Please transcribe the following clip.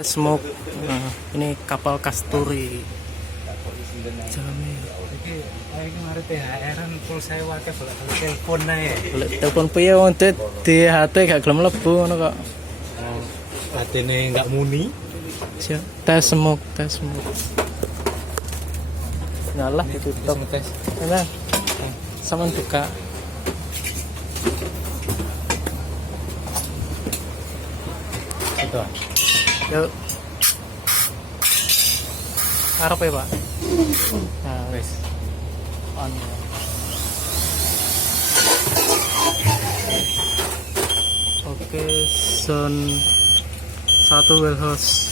Smoke. Nah, ini kapal Kasturi. Jalannya. Iki ayo ngarep THR-an pulsa wae bolak telepon ae. Boleh telepon piye wong di HT gak gelem mlebu ngono kok. Atene enggak muni. Siap. Tes smoke. Nyala ditutup. Tes. Nah, sama buka. Itu. Yuk. Arep ya, Pak. Nah, wes. On. Oke, zone 1 warehouse.